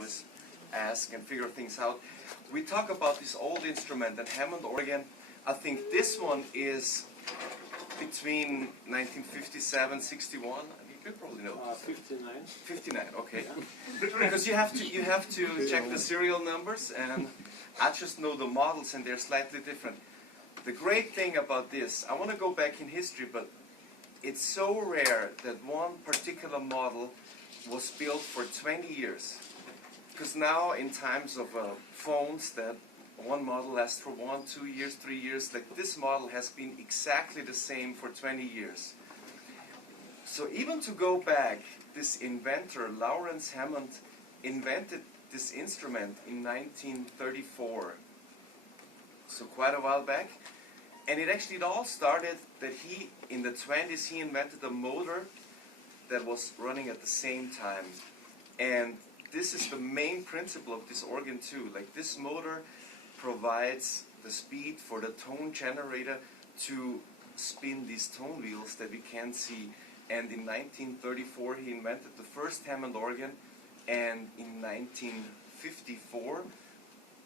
always ask and figure things out. We talk about this old instrument, and Hammond organ. I think this one is between 1957, 61. You probably know. 59. 59. Okay. Because you have to check the serial numbers, and I just know the models, and they're slightly different. The great thing about this, I want to go back in history, but it's so rare that one particular model was built for 20 years. Because now, in times of phones, that one model lasts for 1, 2 years, 3 years, like this model has been exactly the same for 20 years. So even to go back, this inventor, Lawrence Hammond, invented this instrument in 1934. So quite a while back. And it all started that in the 20s, he invented a motor that was running at the same time. And this is the main principle of this organ too. Like, this motor provides the speed for the tone generator to spin these tone wheels that we can see. And in 1934, he invented the first Hammond organ. And in 1954,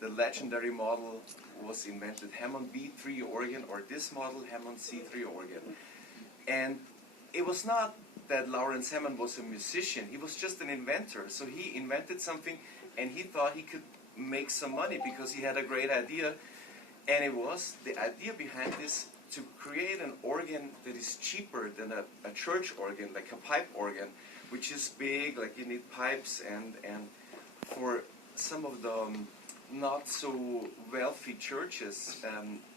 the legendary model was invented, Hammond B3 organ, or this model, Hammond C3 organ. And it was not that Lawrence Hammond was a musician, he was just an inventor. So he invented something, and he thought he could make some money because he had a great idea. And it was the idea behind this to create an organ that is cheaper than a church organ, like a pipe organ, which is big, like you need pipes, and for some of the not so wealthy churches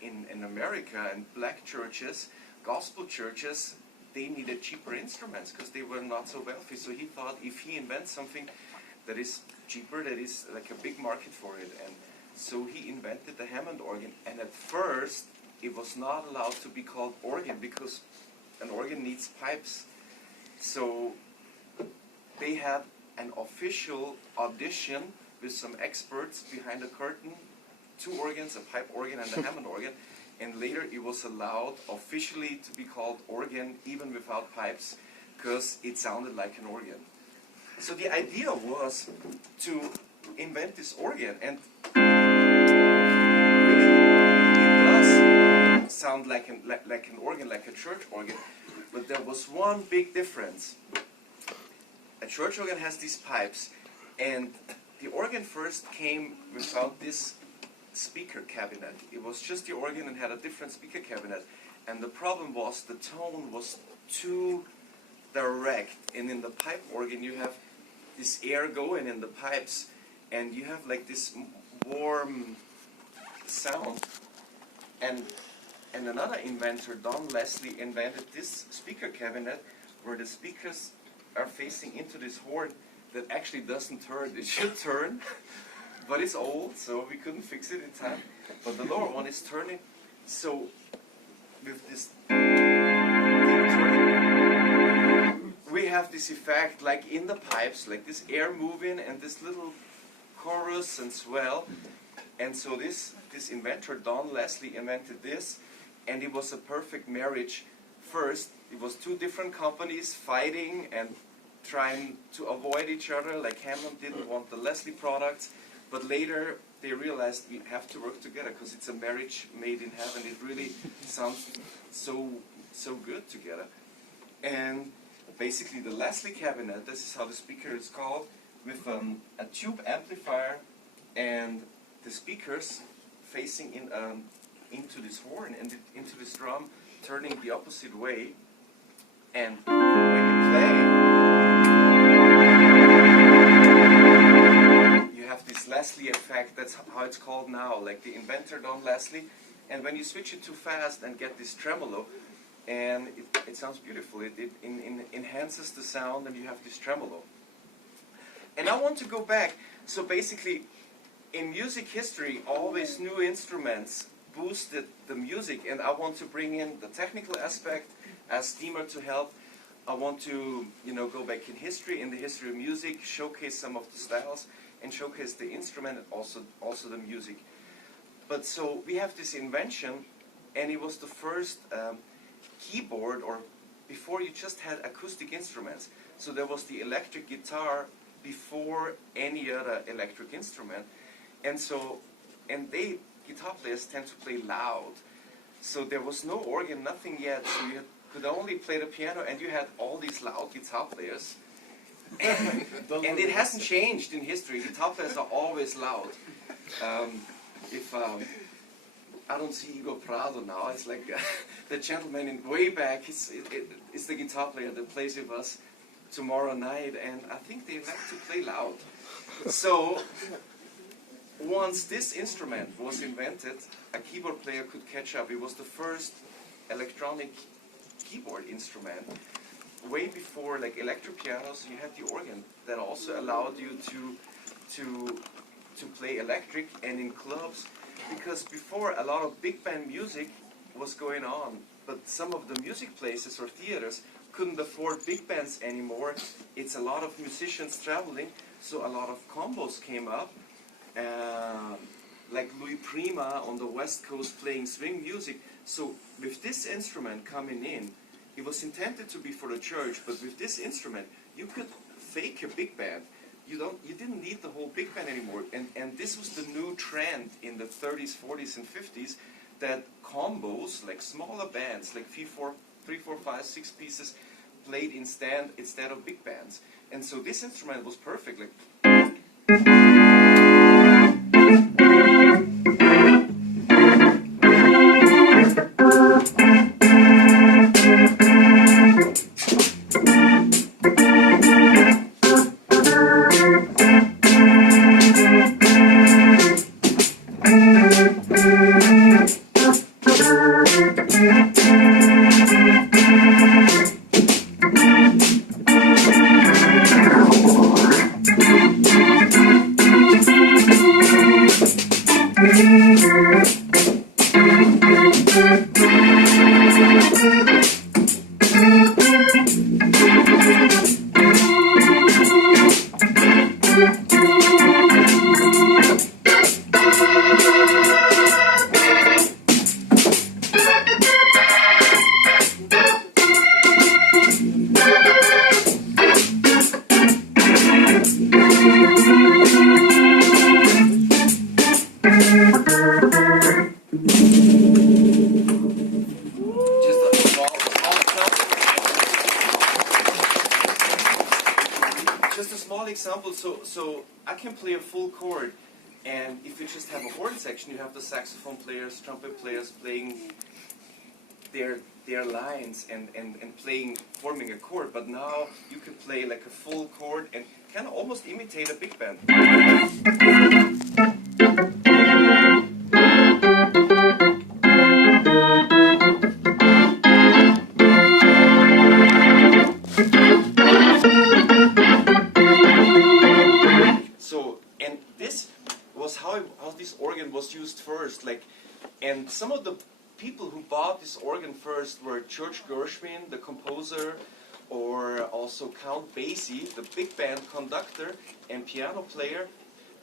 in America, and black churches, gospel churches, they needed cheaper instruments because they were not so wealthy. So he thought, if he invents something that is cheaper, that is like a big market for it. And so he invented the Hammond organ. And at first, it was not allowed to be called organ because an organ needs pipes. So they had an official audition with some experts behind a curtain, 2 organs, a pipe organ and a Hammond organ, and later it was allowed officially to be called organ even without pipes because it sounded like an organ. So the idea was to invent this organ, and really it does sound like an organ, like a church organ, but there was one big difference. A church organ has these pipes, and the organ first came without this speaker cabinet. It was just the organ and had a different speaker cabinet. And the problem was the tone was too direct. And in the pipe organ you have this air going in the pipes, and you have like this warm sound. And another inventor, Don Leslie, invented this speaker cabinet where the speakers are facing into this horn that actually doesn't turn. It should turn, but it's old, so we couldn't fix it in time. But the lower one is turning. So with this turning, we have this effect like in the pipes, like this air moving and this little chorus and swell. And so this inventor, Don Leslie, invented this, and it was a perfect marriage. First, it was 2 different companies fighting and trying to avoid each other, like Hammond didn't want the Leslie products, but later they realized we have to work together because it's a marriage made in heaven. It really sounds so good together. And basically the Leslie cabinet, this is how the speaker is called, with a tube amplifier and the speakers facing into this horn and into this drum, turning the opposite way. And when you play, this Leslie effect, that's how it's called now, like the inventor Don Leslie. And when you switch it too fast and get this tremolo, and it sounds beautiful, it enhances the sound, and you have this tremolo. And I want to go back. So basically, in music history, always new instruments boosted the music, and I want to bring in the technical aspect, ask Steamer to help. I want to go back in history, in the history of music, showcase some of the styles, and showcase the instrument and also the music. But so we have this invention, and it was the first keyboard, or before you just had acoustic instruments. So there was the electric guitar before any other electric instrument, and guitar players tend to play loud. So there was no organ, nothing yet. So you could only play the piano, and you had all these loud guitar players. And it hasn't changed in history. Guitar players are always loud. I don't see Igor Prado now. It's like the gentleman in way back. It's the guitar player that plays with us tomorrow night, and I think they like to play loud. So once this instrument was invented, a keyboard player could catch up. It was the first electronic keyboard instrument. Way before like electric pianos, you had the organ that also allowed you to play electric, and in clubs, because before a lot of big band music was going on, but some of the music places or theaters couldn't afford big bands anymore. It's a lot of musicians traveling, so a lot of combos came up, like Louis Prima on the West Coast playing swing music. So with this instrument coming in, it was intended to be for the church, but with this instrument, you could fake a big band. You didn't need the whole big band anymore. And this was the new trend in the 30s, 40s, and 50s, that combos, like smaller bands, like 3, 4, 5, 6 pieces, played instead of big bands. And so this instrument was perfect. Like, So I can play a full chord, and if you just have a horn section, you have the saxophone players, trumpet players playing their lines and forming a chord. But now you can play like a full chord and kind of almost imitate a big band. How this organ was used first, and some of the people who bought this organ first were George Gershwin, the composer, or also Count Basie, the big band conductor and piano player,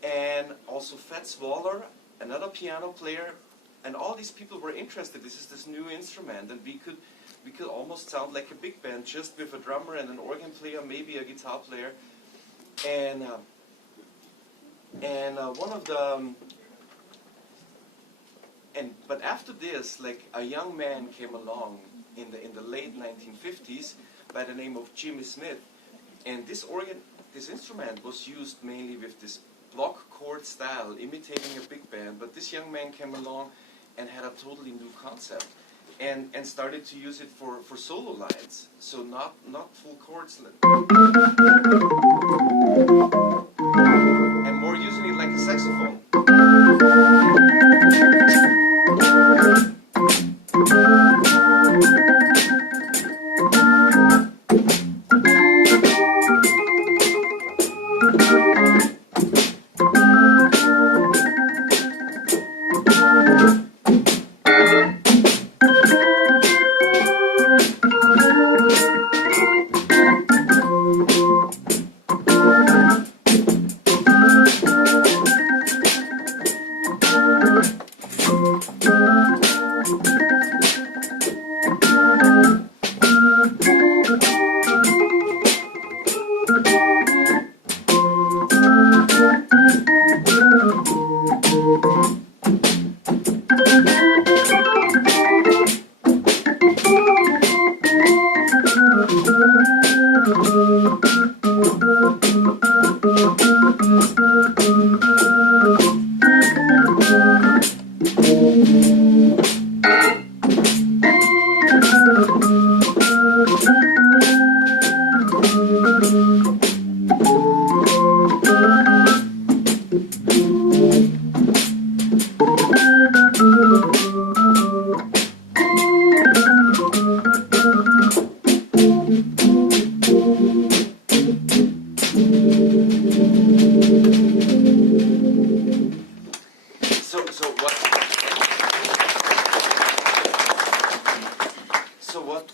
and also Fats Waller, another piano player, and all these people were interested. This is this new instrument, and we could almost sound like a big band just with a drummer and an organ player, maybe a guitar player, and one of the but after this, like a young man came along in the late 1950s by the name of Jimmy Smith, and this instrument was used mainly with this block chord style, imitating a big band. But this young man came along and had a totally new concept, and started to use it for solo lines. So not full chords, and more using it like a saxophone.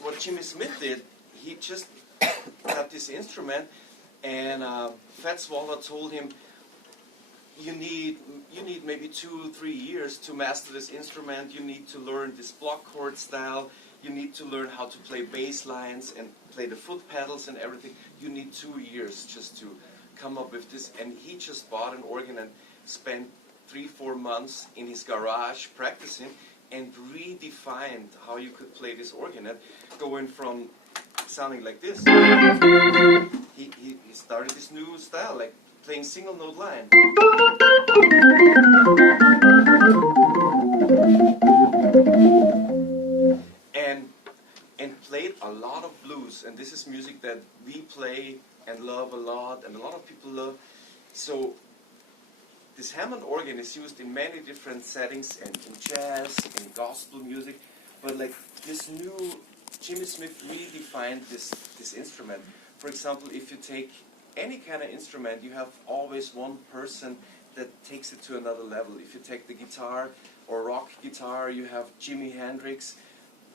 What Jimmy Smith did, he just had this instrument, and Fats Waller told him, you need maybe 2-3 years to master this instrument. You need to learn this block chord style. You need to learn how to play bass lines and play the foot pedals and everything. You need 2 years just to come up with this. And he just bought an organ and spent 3-4 months in his garage practicing and redefined how you could play this organ. And going from sounding like this, he started this new style, like playing single note line. And played a lot of blues, and this is music that we play and love a lot, and a lot of people love. So this Hammond organ is used in many different settings, and in jazz, in gospel music, but like this new Jimmy Smith redefined this instrument. For example, if you take any kind of instrument, you have always one person that takes it to another level. If you take the guitar or rock guitar, you have Jimi Hendrix,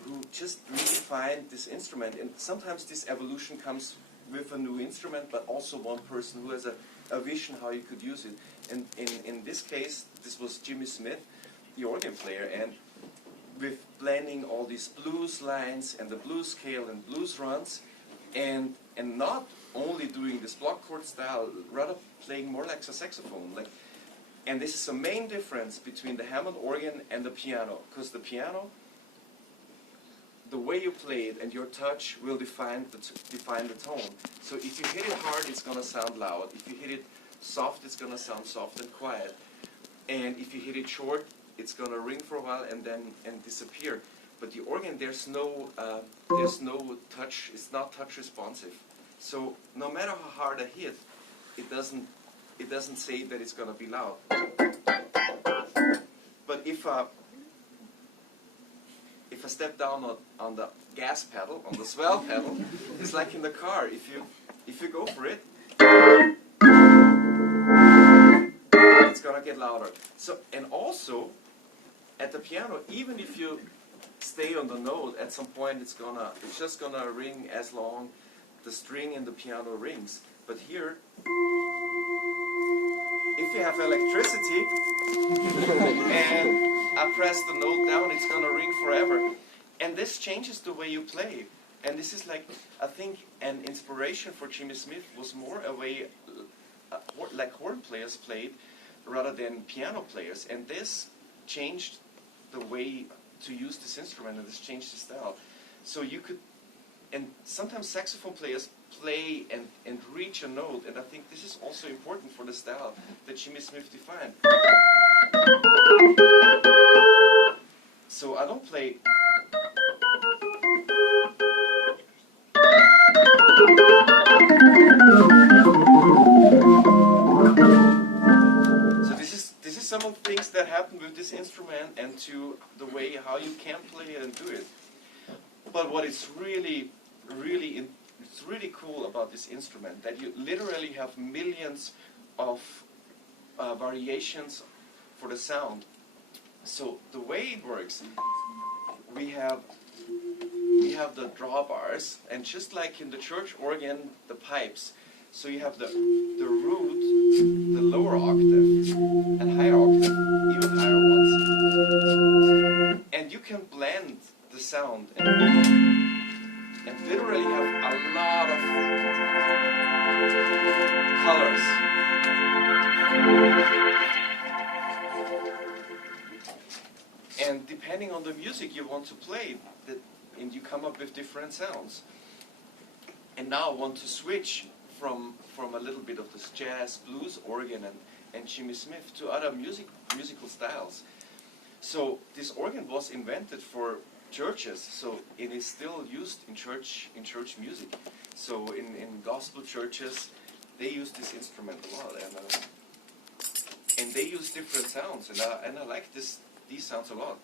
who just redefined this instrument. And sometimes this evolution comes with a new instrument, but also one person who has a vision how you could use it. And in this case, this was Jimmy Smith, the organ player, and with blending all these blues lines and the blues scale and blues runs, and not only doing this block chord style, rather playing more like a saxophone. And this is the main difference between the Hammond organ and the piano, because the piano, the way you play it and your touch will define the tone. So if you hit it hard, it's going to sound loud. If you hit it soft, it's going to sound soft and quiet. And if you hit it short, it's going to ring for a while and then disappear. But the organ, there's no touch. It's not touch responsive. So no matter how hard I hit, it doesn't say that it's going to be loud. But if I step down on the gas pedal, on the swell pedal, it's like in the car. If you go for it, it's gonna get louder. So, and also at the piano, even if you stay on the note, at some point it's just gonna ring as long the string in the piano rings. But here, if you have electricity and I press the note down, it's gonna ring forever. And this changes the way you play. And this is like, I think, an inspiration for Jimmy Smith was more a way like horn players played rather than piano players. And this changed the way to use this instrument, and this changed the style. So you could, and sometimes saxophone players play and reach a note, and I think this is also important for the style that Jimmy Smith defined. So I don't play. So this is some of the things that happen with this instrument and to the way how you can play it and do it. But what is really cool about this instrument, that you literally have millions of variations for the sound. So the way it works, we have the drawbars, and just like in the church organ, the pipes. So you have the root, the lower octave, and higher octave, even higher ones. And you can blend the sound and literally have a lot of colors on the music you want to play, and you come up with different sounds. And now I want to switch from a little bit of this jazz, blues, organ, and Jimmy Smith to other musical styles. So this organ was invented for churches, so it is still used in church music. So in gospel churches, they use this instrument a lot, and they use different sounds, and I like these sounds a lot.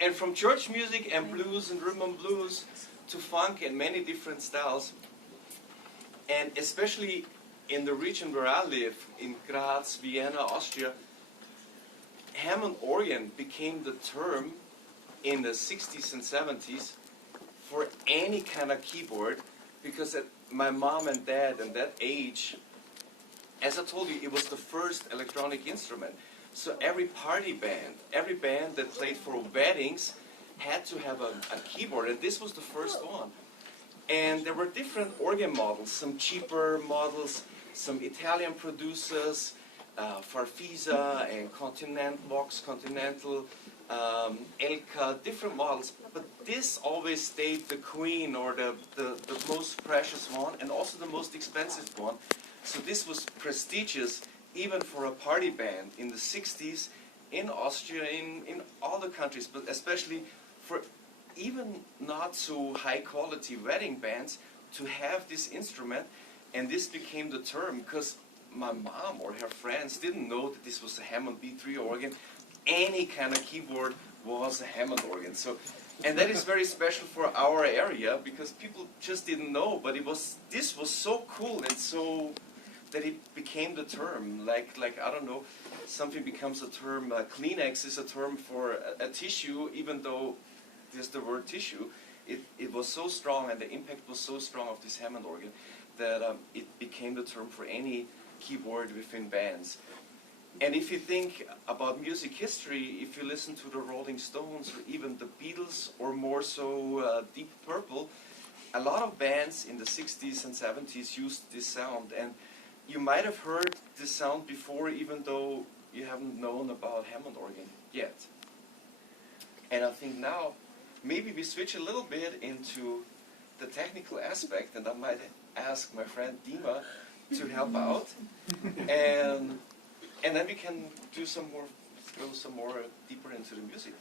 And from church music and blues and rhythm and blues to funk and many different styles, and especially in the region where I live, in Graz, Vienna, Austria, Hammond organ became the term in the 60s and 70s for any kind of keyboard, because at my mom and dad and that age, as I told you, it was the first electronic instrument. So every party band, every band that played for weddings had to have a keyboard, and this was the first one. And there were different organ models, some cheaper models, some Italian producers, Farfisa and Vox Continental, Elka, different models. But this always stayed the queen, or the most precious one, and also the most expensive one. So this was prestigious, even for a party band in the 60s, in Austria, in all the countries, but especially for even not so high quality wedding bands to have this instrument. And this became the term because my mom or her friends didn't know that this was a Hammond B3 organ. Any kind of keyboard was a Hammond organ. So, and that is very special for our area, because people just didn't know, but this was so cool, and so that it became the term. Like I don't know, something becomes a term. Kleenex is a term for a tissue, even though there's the word tissue. it was so strong, and the impact was so strong of this Hammond organ that it became the term for any keyboard within bands. And if you think about music history, if you listen to the Rolling Stones or even the Beatles or more so Deep Purple, a lot of bands in the 60s and 70s used this sound. And you might have heard this sound before, even though you haven't known about Hammond organ yet. And I think now maybe we switch a little bit into the technical aspect, and I might ask my friend Dima to help out. And then we can do go some more deeper into the music.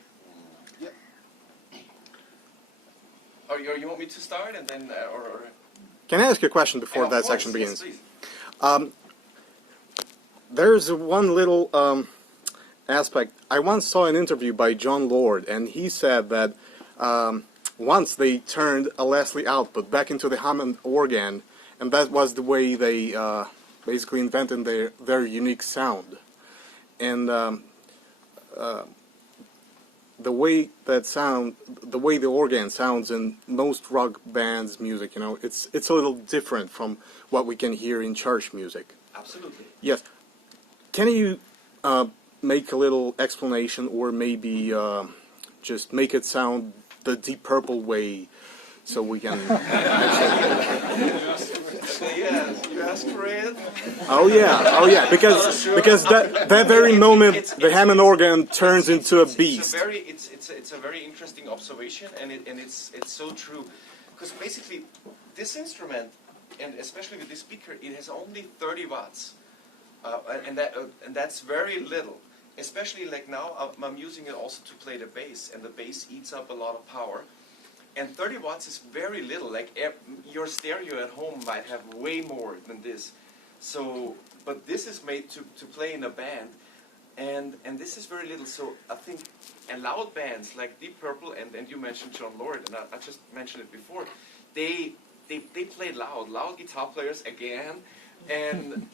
Yeah. Or you want me to start and then, or Can I ask you a question before that section begins? There's one little aspect. I once saw an interview by John Lord, and he said that once they turned a Leslie output back into the Hammond organ, and that was the way they basically invented their unique sound. And the way the organ sounds in most rock bands' music, you know, it's a little different from what we can hear in church music. Absolutely. Yes. Can you make a little explanation, or maybe just make it sound the Deep Purple way, so we can? Yeah, you asked for it. Oh yeah, because that very moment the Hammond organ turns into a beast. It's a very interesting observation, and it's so true, because basically this instrument, and especially with this speaker, it has only 30 watts, and that's very little. Especially like now, I'm using it also to play the bass, and the bass eats up a lot of power. And 30 watts is very little. Like your stereo at home might have way more than this. So, but this is made to play in a band, and this is very little. So I think, and loud bands like Deep Purple, and you mentioned John Lord, and I just mentioned it before. They play loud guitar players again, and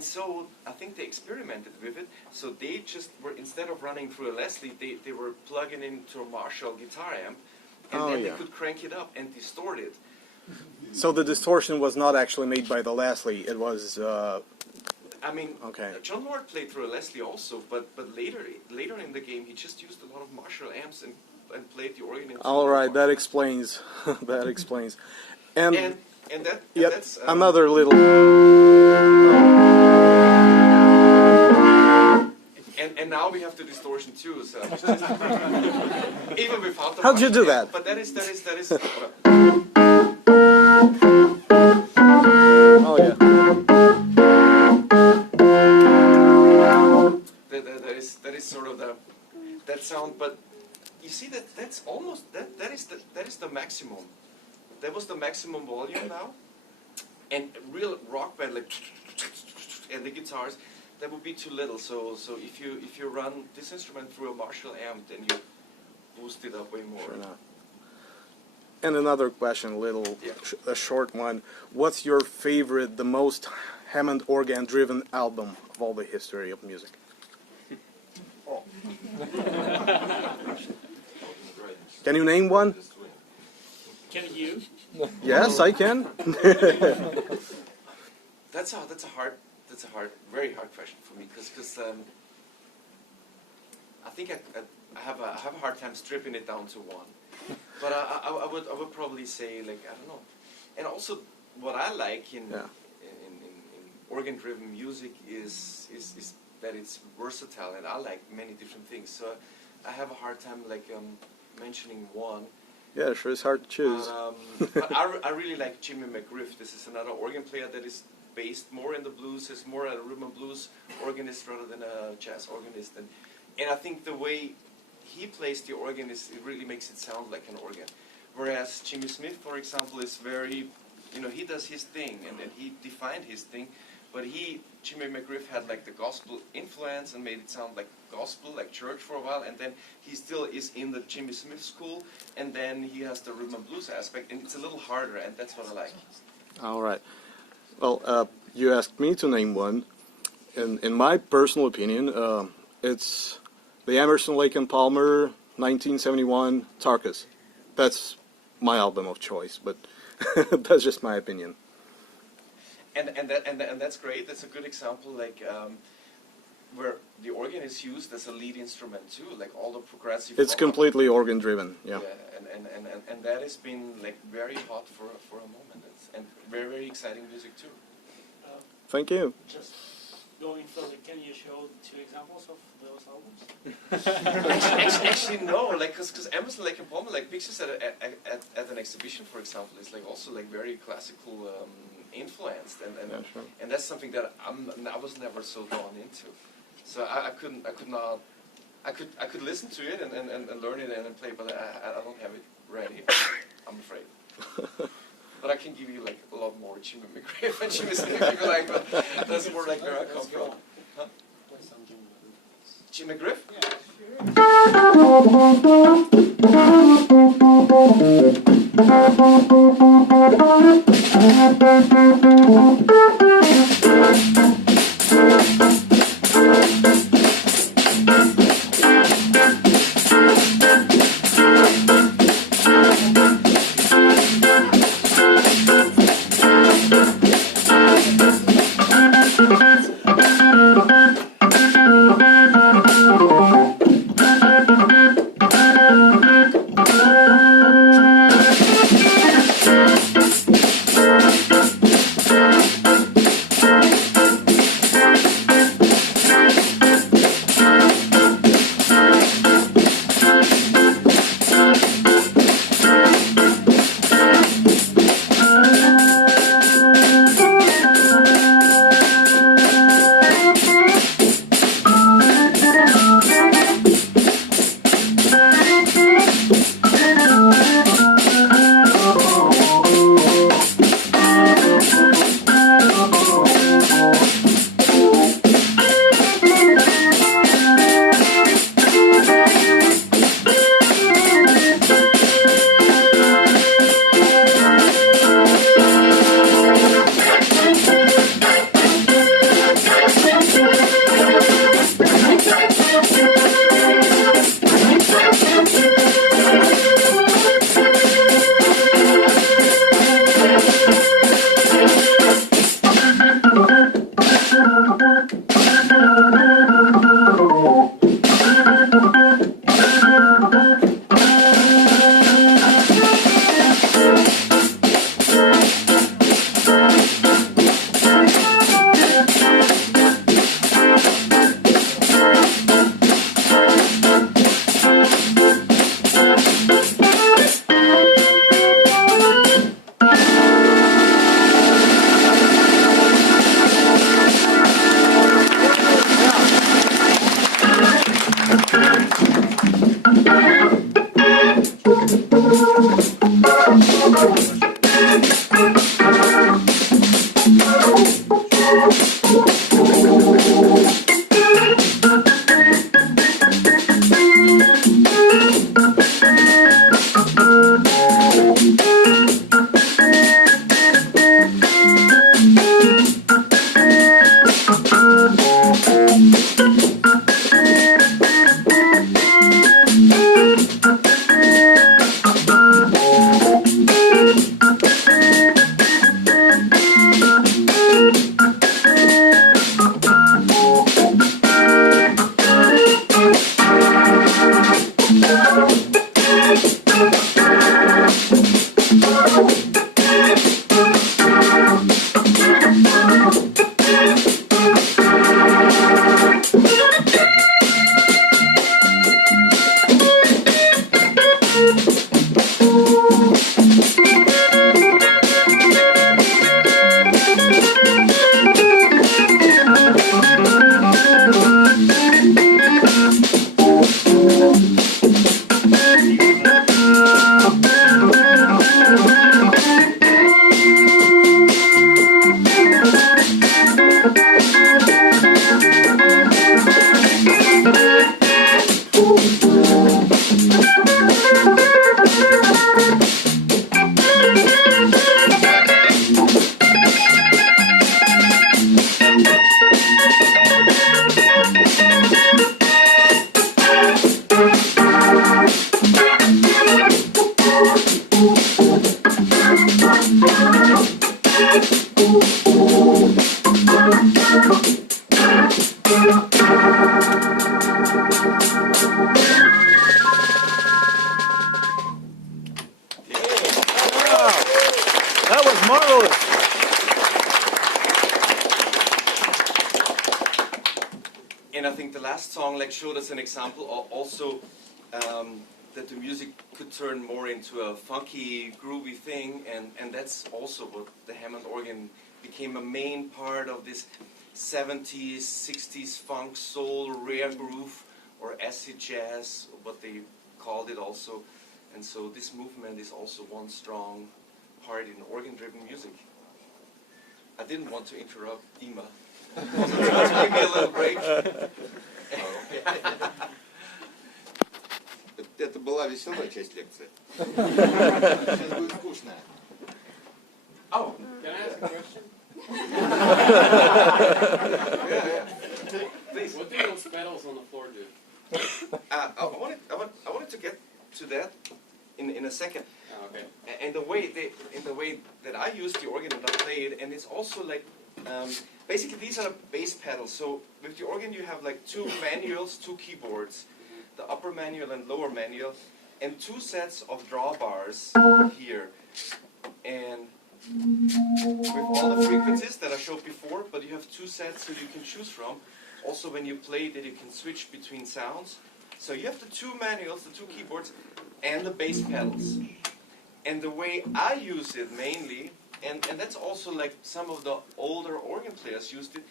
so I think they experimented with it. So they just were, instead of running through a Leslie, they were plugging into a Marshall guitar amp. And then they could crank it up and distort it. So the distortion was not actually made by the Leslie, it was... I mean, okay. John Lord played through a Leslie also, but later in the game he just used a lot of Marshall amps and played the organ. All right, that explains. That explains. And that's... another little... And now we have the distortion too, so even without the... How'd you do that? But that is Oh yeah. That is sort of that sound, but you see that's almost that is the maximum. That was the maximum volume now, and real rock band like and the guitars, that would be too little. So if you run this instrument through a Marshall amp, then you boost it up way more. Sure enough. And another question, a short one. What's your favorite, the most Hammond organ-driven album of all the history of music? Can you name one? Can you? Yes, I can. That's a very hard question for me, because I think I have a hard time stripping it down to one. But I would probably say, like, I don't know. And also what I like in organ-driven music is that it's versatile, and I like many different things. So I have a hard time mentioning one. Yeah, sure, it's hard to choose. But I really like Jimmy McGriff. This is another organ player that is based more in the blues. Is more a rhythm and blues organist rather than a jazz organist. And I think the way he plays the organ it really makes it sound like an organ. Whereas Jimmy Smith, for example, is very, he does his thing, and he defined his thing. But Jimmy McGriff had like the gospel influence and made it sound like gospel, like church for a while, and then he still is in the Jimmy Smith school, and then he has the rhythm and blues aspect, and it's a little harder, and that's what I like. All right. Well, you asked me to name one. In my personal opinion, it's the Emerson, Lake and Palmer 1971 Tarkus. That's my album of choice, but that's just my opinion. And that's great. That's a good example, like where the organ is used as a lead instrument too, like all the progressive. It's completely organ driven. Yeah. And that has been like very hot for a moment, and very exciting music too. Thank you. Just going further, can you show 2 examples of those albums? Actually, no, like because Emerson, Lake and Palmer, like pictures at an exhibition, for example, is like also like very classical influenced, Yeah, sure. and that's something that I was never so drawn into. So I could listen to it and learn it and play, but I don't have it ready. I'm afraid. But I can give you like a lot more Jimmy McGriff and Jimmy Smith if you like, but that's more like where I come from. Huh? Jim McGriff? last song like showed us an example also that the music could turn more into a funky, groovy thing, and that's also what the Hammond organ became a main part of this 70s, 60s funk, soul, rare groove, or acid jazz, what they called it also. And so this movement is also one strong part in organ-driven music. I didn't want to interrupt Dima. Also trying to give me a little break. Это была веселая часть лекции. Сейчас будет скучная. Oh, Can I ask a question? yeah. Please. What do those pedals on the floor do? I wanted to get to that in a second. Oh, okay. And the way that I use the organ and I play it, and it's also like basically these are the bass pedals. So with the organ you have like two manuals, two keyboards, the upper manual and lower manual, and two sets of drawbars here, and with all the frequencies that I showed before. But you have two sets that you can choose from. Also, when you play, that you can switch between sounds. So you have the two manuals, the two keyboards, and the bass pedals. And the way I use it mainly, and that's also like some of the older organ players used it,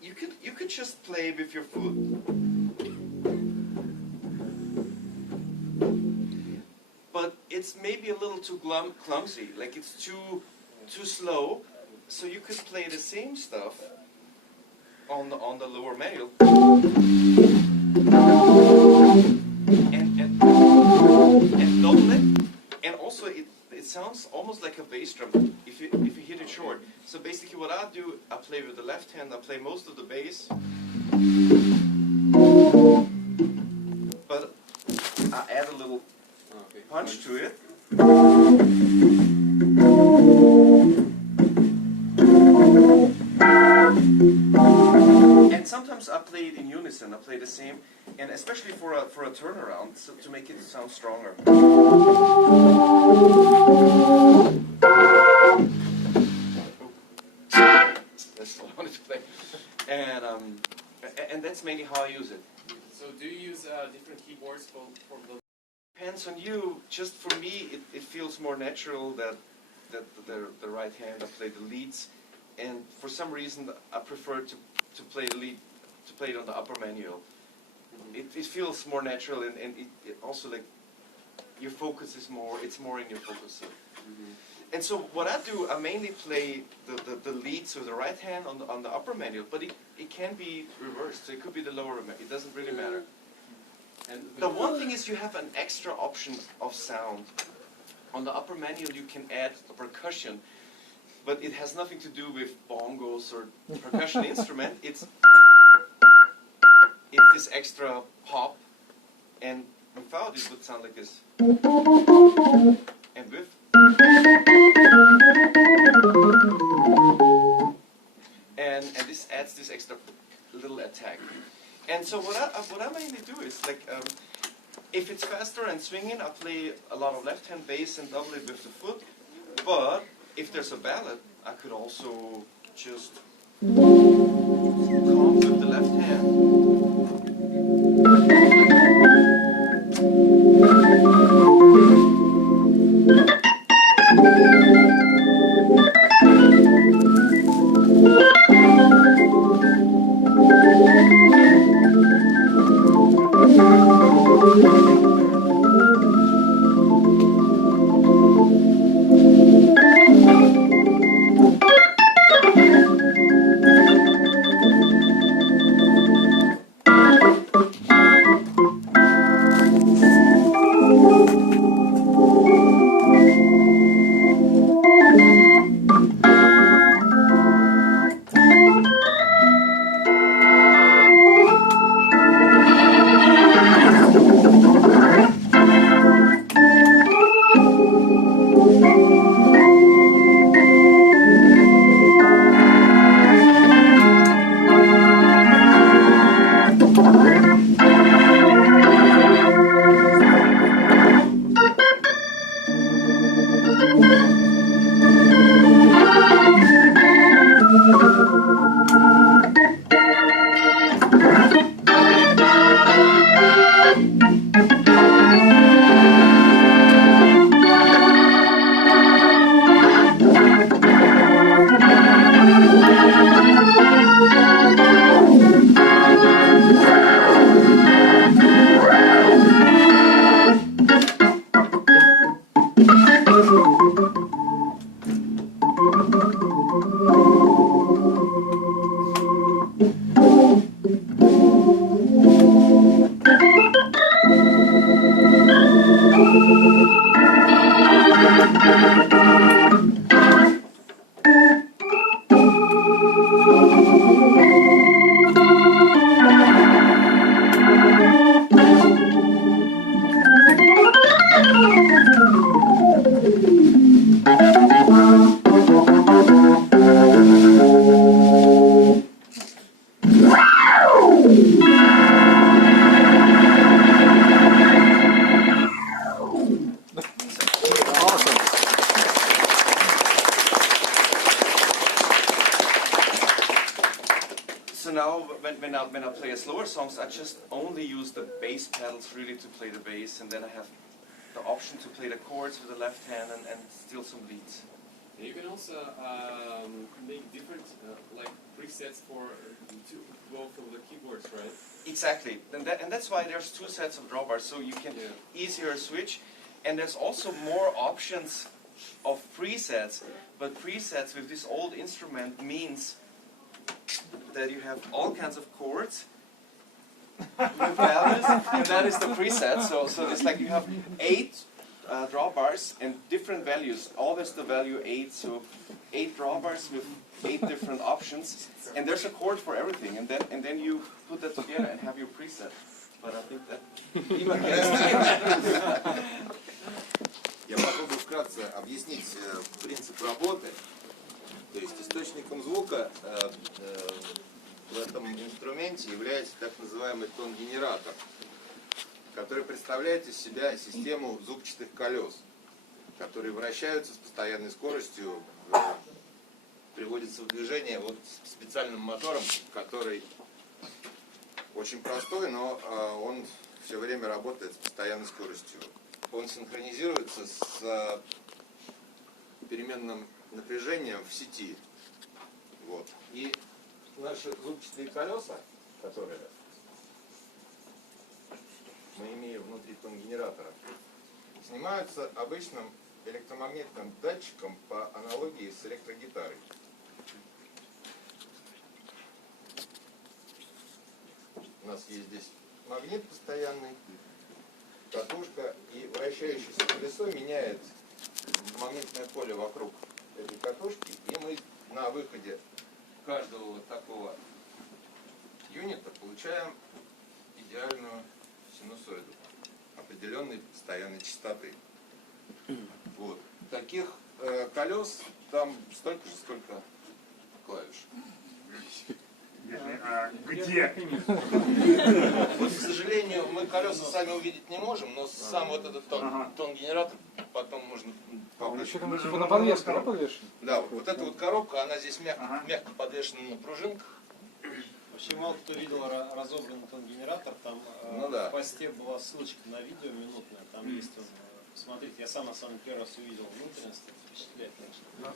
you could just play with your foot. But it's maybe a little too clumsy, like it's too slow. So you could play the same stuff on the lower manual. And double it, and also it sounds almost like a bass drum if you hit it short. So basically, what I do, I play with the left hand. I play most of the bass, but I add a little punch to it. And sometimes I play it in unison. I play the same, and especially for a turnaround, so to make it sound stronger. That's what I wanted to play, and that's mainly how I use it. So do you use different keyboards for the... Depends on you. Just for me, it feels more natural that the right hand I play the leads, and for some reason I prefer to play the lead, to play it on the upper manual. It feels more natural, and it also like your focus is more. It's more in your focus. So. And so what I do, I mainly play the leads with the right hand on the upper manual, but it can be reversed. So it could be the lower manual. It doesn't really matter. And the one thing is you have an extra option of sound. On the upper manual you can add a percussion, but it has nothing to do with bongos or percussion instrument. It's this extra pop, and without it would sound like this. And with. And this adds this extra little attack. And so what I mainly do is like, if it's faster and swinging, I play a lot of left-hand bass and double it with the foot. But if there's a ballad, I could also just comp with the left hand. So now, when I play slower songs, I just only use the bass pedals really to play the bass, and then I have the option to play the chords with the left hand and steal some leads. And you can also make different like presets for both of the keyboards, right? Exactly, and that's why there's two sets of drawbars, so you can easier switch, and there's also more options of presets. But presets with this old instrument means that you have all kinds of chords with values, and that is the preset. So it's like you have 8 drawbars and different values. Always the value 8. So 8 drawbars with 8 different options, and there's a chord for everything. And then you put that together and have your preset. But I think that Я попробую вкратце объяснить принцип работы. То есть источником звука в этом инструменте является так называемый тон-генератор, который представляет из себя систему зубчатых колес, которые вращаются с постоянной скоростью, приводятся в движение вот специальным мотором, который очень простой, но он все время работает с постоянной скоростью. Он синхронизируется с переменным напряжением в сети. Вот. И наши зубчатые колеса, которые мы имеем внутри тон-генератора, снимаются обычным электромагнитным датчиком по аналогии с электрогитарой. У нас есть здесь магнит постоянный, катушка, и вращающееся колесо меняет магнитное поле вокруг этой катушки, и мы на выходе каждого вот такого юнита получаем идеальную синусоиду определенной постоянной частоты. Вот. Таких колес там столько же, сколько клавиш. Где? Вот, к сожалению, мы колеса сами увидеть не можем, но сам вот этот тон-генератор потом можно Еще там типа на подвеску, да, подвешен? Да, вот эта вот коробка, она здесь мягко подвешена на пружинках. Вообще мало кто видел разобранный тон-генератор, там Ну да. в посте была ссылочка на видео минутное, там есть он. Посмотрите, я сам на самом первый раз увидел внутренность, это впечатляет, конечно.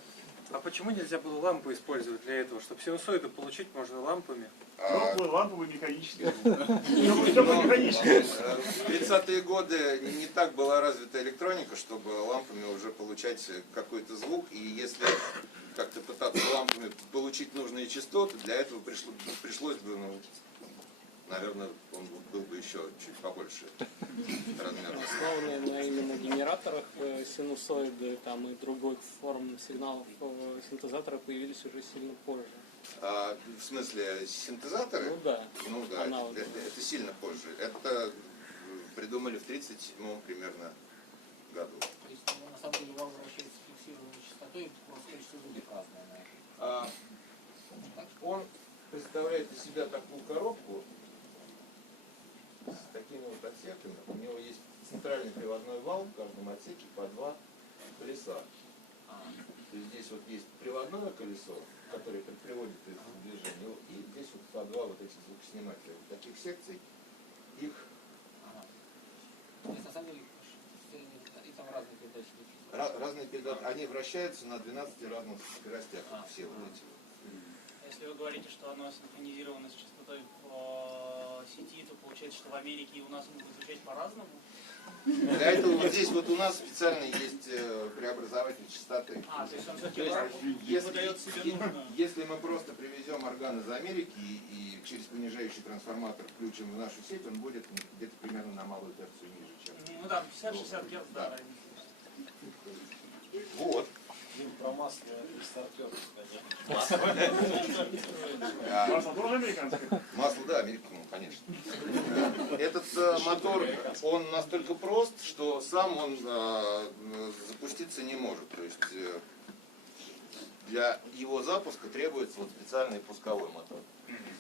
А почему нельзя было лампу использовать для этого? Чтобы синусоиду получить, можно лампами. Круглую лампу механическую. Все механическое. В 30-е годы не так была развита электроника, чтобы лампами уже получать какой-то звук. И если как-то пытаться лампами получить нужные частоты, для этого пришлось бы, ну, наверное, он был бы еще чуть побольше размером. Основанные на именно генераторах синусоиды там, и другой форм сигналов синтезатора появились уже сильно позже. В смысле, синтезаторы? Ну да. Ну да, это сильно позже. Это придумали в 1937 примерно году. То есть, на самом деле, вам вращается фиксированной частотой, просто количество звуков разное. Он представляет из себя такую коробку с такими вот отсеками. У него есть центральный приводной вал, в каждом отсеке по 2 колеса. То есть здесь вот есть приводное колесо, которое приводит их в движение, и здесь вот по 2 вот этих звукоснимателя. Вот таких секций их... То есть, на самом деле, и там разные передатчики. Разные передатчики, они вращаются на 12 разных скоростях, все вот эти. Если вы говорите, что оно синхронизировано с частотой в сети, то получается, что в Америке и у нас могут звучать по-разному? Для этого вот здесь вот у нас специально есть преобразователь частоты. То есть он все-таки выдает себе нужную. Если мы просто привезем орган из Америки и через понижающий трансформатор включим в нашу сеть, он будет где-то примерно на малую терцию ниже, чем... Ну да, 50-60 Гц, да, разница. Вот. Про масло и стартер, Масло тоже американское? Масло, да, американское, конечно. Этот мотор, он настолько прост, что сам он запуститься не может. То есть для его запуска требуется вот специальный пусковой мотор.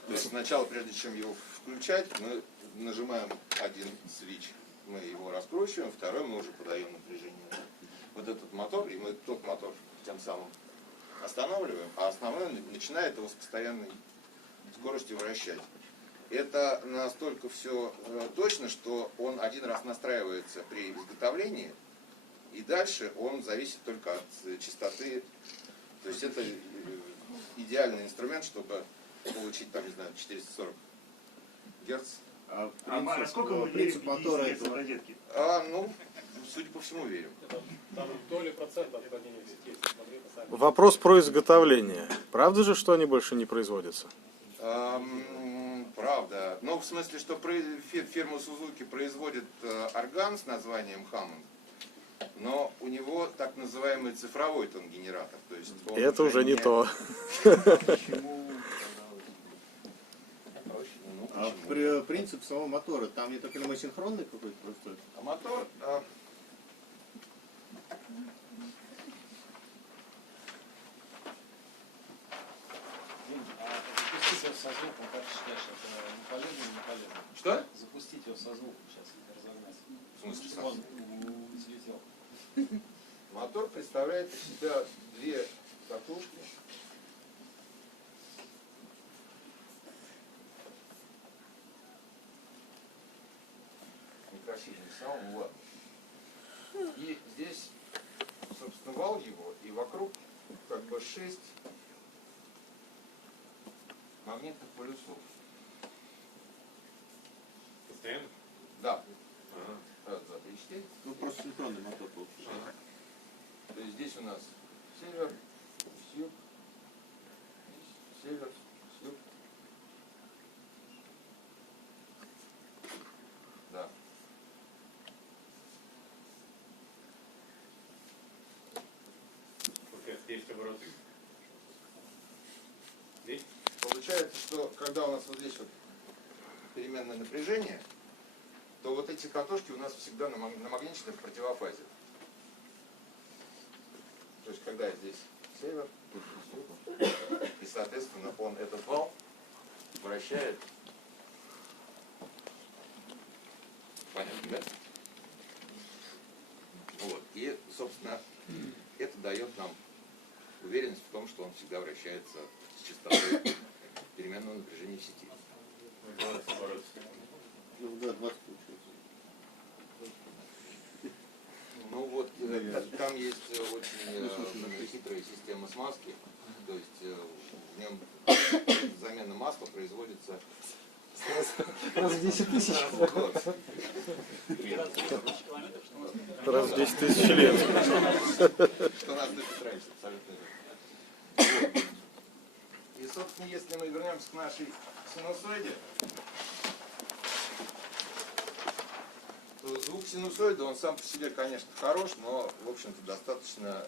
То есть сначала, прежде чем его включать, мы нажимаем один свич, мы его раскручиваем, второй мы уже подаем напряжение. Вот этот мотор, и мы тот мотор тем самым останавливаем, а основной начинает его с постоянной скоростью вращать. Это настолько все точно, что он один раз настраивается при изготовлении, и дальше он зависит только от частоты. То есть это идеальный инструмент, чтобы получить, там, не знаю, 440 Гц. А сколько вы верите в розетки? Ну, судя по всему, верим. Там доли процентов падения в сети. Вопрос про изготовление. Правда же, что они больше не производятся? Правда. Ну, в смысле, что фирма Suzuki производит орган с названием Hammond, но у него так называемый цифровой тон-генератор. То есть это уже не то. А принцип самого мотора, там не только синхронный какой-то просто? А мотор... Запустить его со звуком, как считаешь, это не полезно или не полезно? Что? Запустить его со звуком сейчас, разогнать. В смысле, чтобы он взлетел. Мотор представляет из себя две катушки. Некрасивый саунд, ну ладно. И здесь, собственно, вал его, и вокруг как бы 6 магнитных полюсов. Постоянно? Да. Раз, два, три, четыре. Ну, просто синхронный мотор получился. То есть здесь у нас север, юг, север, юг. Да. Есть обороты. Здесь? Получается, что когда у нас вот здесь вот переменное напряжение, то вот эти катушки у нас всегда намагничены в противофазе. То есть когда здесь север, тут юг, и соответственно он этот вал вращает. Понятно, да? Вот. И, собственно, это дает нам уверенность в том, что он всегда вращается с частотой переменного напряжения в сети. Ну, да, 20 получается. Ну вот, там есть очень хитрая система смазки, то есть в нем замена масла производится раз в 10 тысяч. Раз в 10 тысяч лет. Что нас Петрович абсолютно верно. И, собственно, если мы вернемся к нашей синусоиде, то звук синусоида, он сам по себе, конечно, хорош, но, в общем-то, достаточно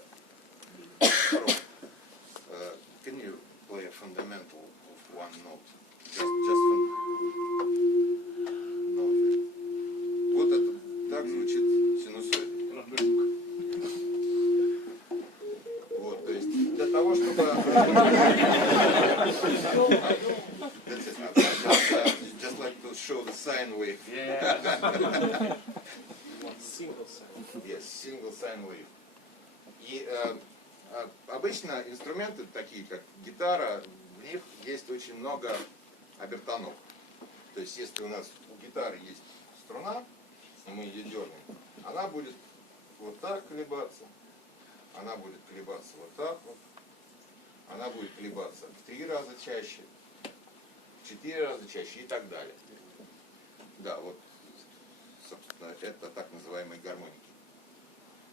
хорош. Can you play a fundamental of one note? Вот это, так звучит синусоид. Вот, то есть для того, чтобы... Just like to show the sine wave. Single side. Yes, single sine wave. И обычно инструменты, такие как гитара, в них есть очень много обертонов. То есть если у нас у гитары есть струна, и мы ее дернем, она будет вот так колебаться, она будет колебаться вот так вот, она будет колебаться в 3 раза чаще, в 4 раза чаще и так далее. Да, вот, собственно, это так называемые гармоники.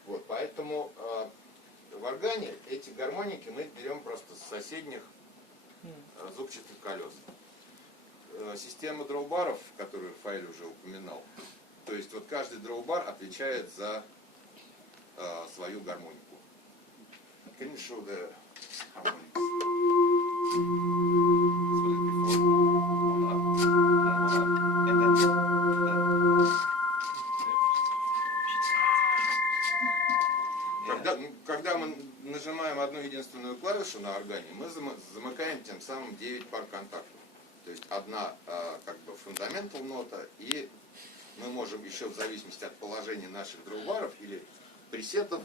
Вот, поэтому в органе эти гармоники мы берем просто с соседних зубчатых колес. Система дроу-баров, которую Рафаэль уже упоминал, То есть вот каждый дроу-бар отвечает за свою гармонику. Can you show the harmonics? Когда мы нажимаем одну единственную клавишу на органе, мы замыкаем тем самым 9 пар контактов. То есть одна как бы фундаментал нота, и мы можем еще в зависимости от положения наших дроу-баров или пресетов.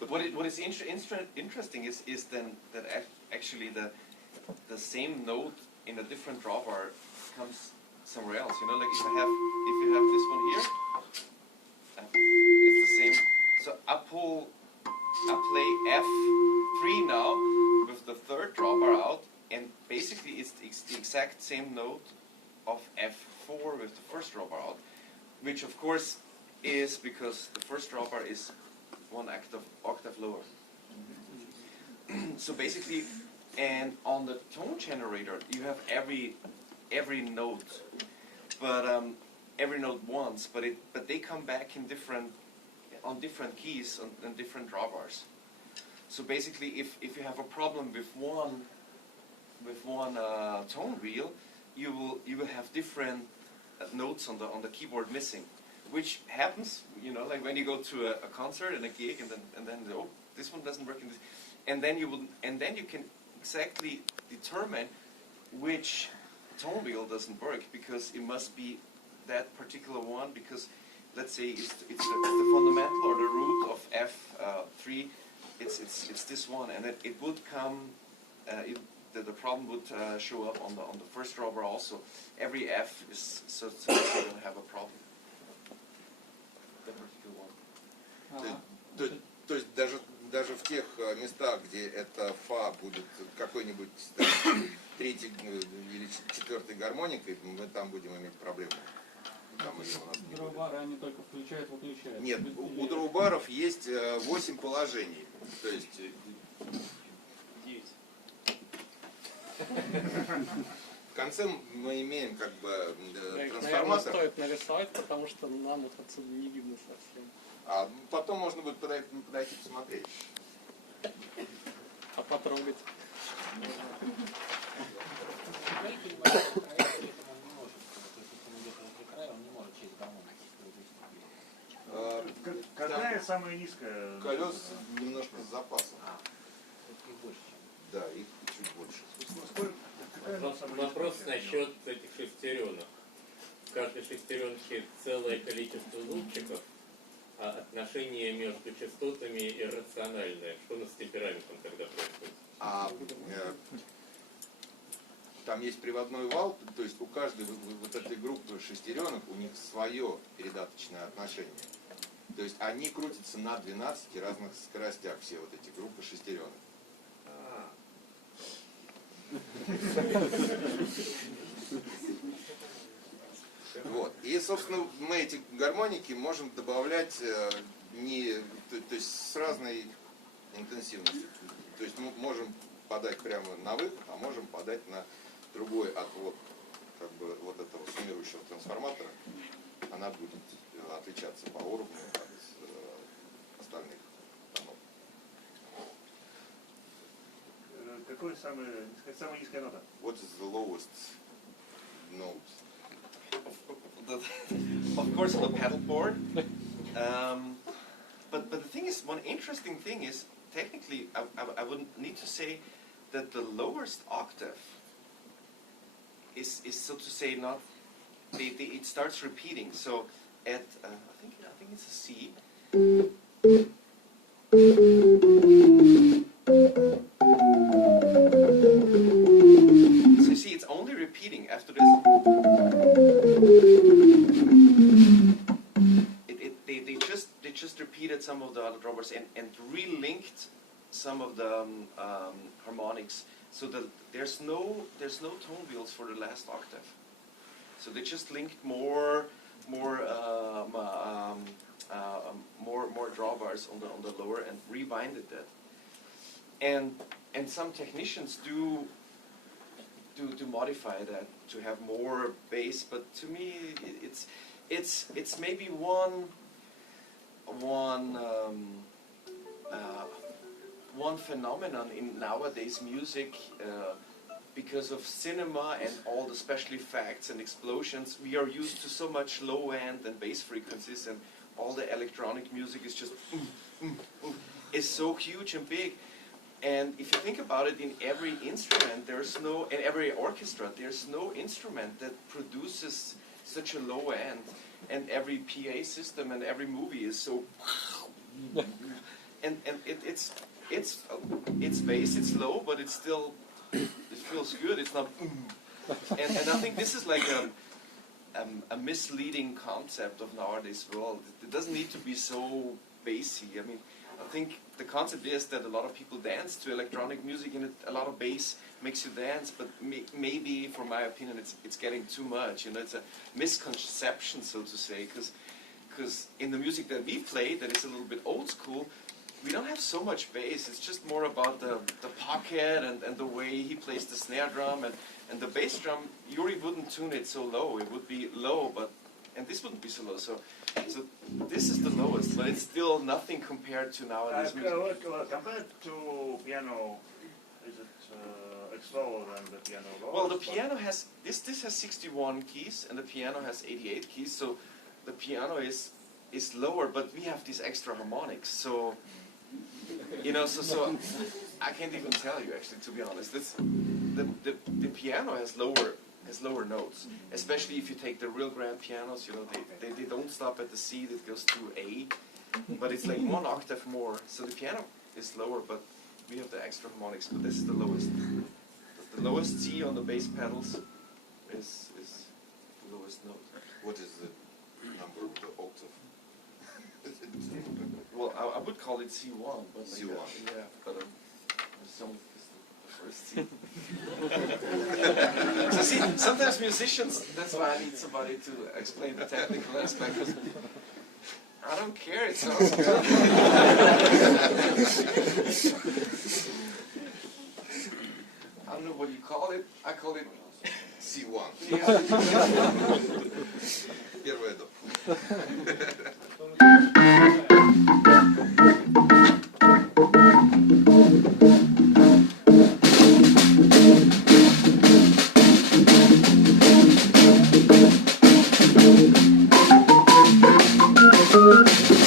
But what is interesting is then that actually the same note in a different drawbar comes somewhere else. You know, like if you have this one here, it's the same. So I play F3 now with the third drawbar out, and basically it's the exact same note of F4 with the first drawbar out, which of course is because the first drawbar is one octave lower. So basically, and on the tone generator you have every note, but every note once, but they come back in different keys on different drawbars. So basically, if you have a problem with one tone wheel, you will have different notes on the keyboard missing, which happens, you know, like when you go to a concert and a gig, and then oh, this one doesn't work in this, and then you can exactly determine which tone wheel doesn't work, because it must be that particular one, because let's say it's the fundamental or the root of F3, it's this one, and it would come, the problem would show up on the first drawbar also. Every F is so you're going to have a problem. That particular one. То есть даже в тех местах, где это фа будет какой-нибудь третий или четвертый гармоникой, мы там будем иметь проблемы. Дроу-бары, они только включают, выключают. Нет, у дроу-баров есть 8 положений. То есть 9. В конце мы имеем как бы Наверное, трансформатор. стоит нарисовать, потому что нам вот отсюда не видно совсем. А потом можно будет подойти посмотреть. А потрогать. Какая самая низкая? Колес немножко с запасом. Да, их чуть больше. Вопрос насчет этих шестеренок. В каждой шестеренке целое количество зубчиков, а отношение между частотами иррациональное. Что у нас с темпераментом тогда происходит? Там есть приводной вал, то есть у каждой вот этой группы шестеренок у них свое передаточное отношение. То есть они крутятся на 12 разных скоростях, все вот эти группы шестеренок. Вот. И, собственно, мы эти гармоники можем добавлять то есть с разной интенсивностью. То есть мы можем подать прямо на выход, а можем подать на другой отвод как бы вот этого суммирующего трансформатора. Она будет отличаться по уровню от остальных тонов. Какой самая низкая нота? What is the lowest note? Of course, on the pedal board. But the thing is, one interesting thing is, technically, I would need to say that the lowest octave is so to say not. It starts repeating. So at I think it's a C. So you see, it's only repeating after this. They just repeated some of the other drawbars and relinked some of the harmonics, so that there's no tone wheels for the last octave. So they just linked more drawbars on the lower and rewinded that. And some technicians do to modify that to have more bass. But to me, it's maybe one phenomenon in nowadays music. Because of cinema and all the special effects and explosions, we are used to so much low end and bass frequencies, and all the electronic music is just is so huge and big. And if you think about it, in every instrument, in every orchestra, there's no instrument that produces such a low end. And every PA system and every movie is so, and it's bass, it's low, but it's still, it feels good. It's not, and I think this is like a misleading concept of nowadays world. It doesn't need to be so bassy. I mean, I think the concept is that a lot of people dance to electronic music, and a lot of bass makes you dance. But maybe, for my opinion, it's getting too much. You know, it's a misconception, so to say, because in the music that we play, that is a little bit old school, we don't have so much bass. It's just more about the pocket and the way he plays the snare drum and the bass drum. Yuri wouldn't tune it so low. It would be low, and this wouldn't be so low. So this is the lowest, but it's still nothing compared to nowadays music. Compared to piano, is it slower than the piano? Well, the piano has this has 61 keys, and the piano has 88 keys. So the piano is lower, but we have these extra harmonics. So you know, so I can't even tell you, actually, to be honest. The piano has lower notes, especially if you take the real grand pianos. You know, they don't stop at the C, that goes to A, but it's like one octave more. So the piano is lower, but we have the extra harmonics. But this is the lowest. The lowest C on the bass pedals is the lowest note. What is the number of the octave? Well, I would call it C1, but like, C1. yeah, but it's only the first C. So see, sometimes musicians, that's why I need somebody to explain the technical aspect, because I don't care, it sounds good. I don't know what you call it, I call it C1. Yeah. Первый до. Thank you.